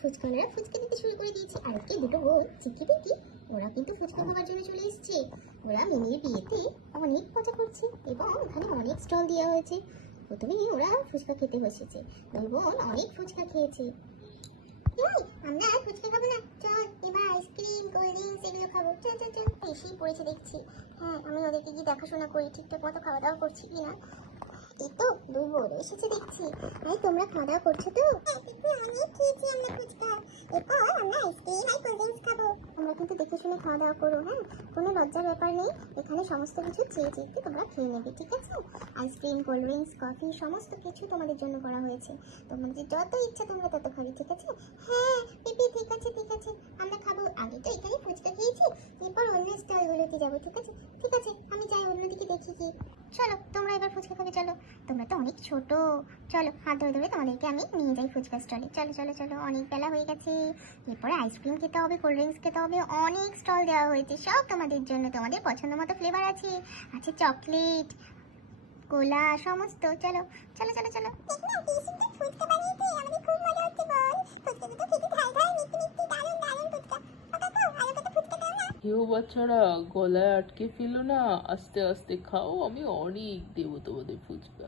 ফুচকাওয়ালারা ফুচকা দিতে শুরু করে দিয়েছে আর দুটো বোন চিকি পিকি ওরা কিন্তু ফুচকা খাবার জন্য চলে এসেছে। ওরা মিনির বিয়েতে অনেক মজা করছে এবং ওখানে অনেক স্টল দেওয়া হয়েছে। প্রথমে ওরা ফুচকা খেতে বসেছে। দুই বোন অনেক ফুচকা খেয়েছে। আমরা আর ফুচকা খাব না। চল, এবার আইসক্রিম, কোল্ড ড্রিঙ্কস এগুলো খাব। চল চল চল। এসেই পড়েছে, দেখছি। হ্যাঁ আমি ওদেরকে গিয়ে দেখাশোনা করি, ঠিকঠাক মতো খাওয়া দাওয়া করছি কি না এই তো, দুই বোন এসেছে, দেখছি। এই, তোমরা খাওয়া দাওয়া করছ তো? এরপর আমরা খাব? তোমরা কিন্তু দেখে শুনে খাওয়া দাওয়া করো হ্যাঁ? কোনো লজ্জার ব্যাপার নেই। এখানে সমস্ত কিছু চেয়ে চেয়ে তোমরা খেয়ে নেবে, ঠিক আছে? আইসক্রিম কোল্ড ড্রিঙ্কস কফি সমস্ত কিছু তোমাদের জন্য করা হয়েছে। তোমাদের যত ইচ্ছা তোমরা তত খাবে, ঠিক আছে? হ্যাঁ পিপি, ঠিক আছে ঠিক আছে। আমরা খাব। আগে তো এখানে ফুচকা এরপর অন্য স্টলগুলোতে যাব, ঠিক আছে? ঠিক আছে, আমি যাই অন্যদিকে দেখি কি চলো। ফুচকা চলো। তোমরা তো অনেক ছোট। চলো, হাত ধরে ধরে তোমাদেরকে আমি নিয়ে যাই ফুচকা স্টলে চলো চলো চলো, অনেক বেলা হয়ে গেছে। এরপরে আইসক্রিম খেতে হবে কোল্ড ড্রিঙ্কস খেতে হবে, অনেক স্টল দেওয়া হয়েছে। সব তোমাদের জন্য, তোমাদের পছন্দ মতো ফ্লেভার আছে। আছে চকলেট কোলা সমস্ত। চলো চলো চলো চলো। কেউ বাচ্চারা গলায় আটকে ফেলো না আস্তে আস্তে খাও আমি অনেক দেবো তোমাদের ফুচকা।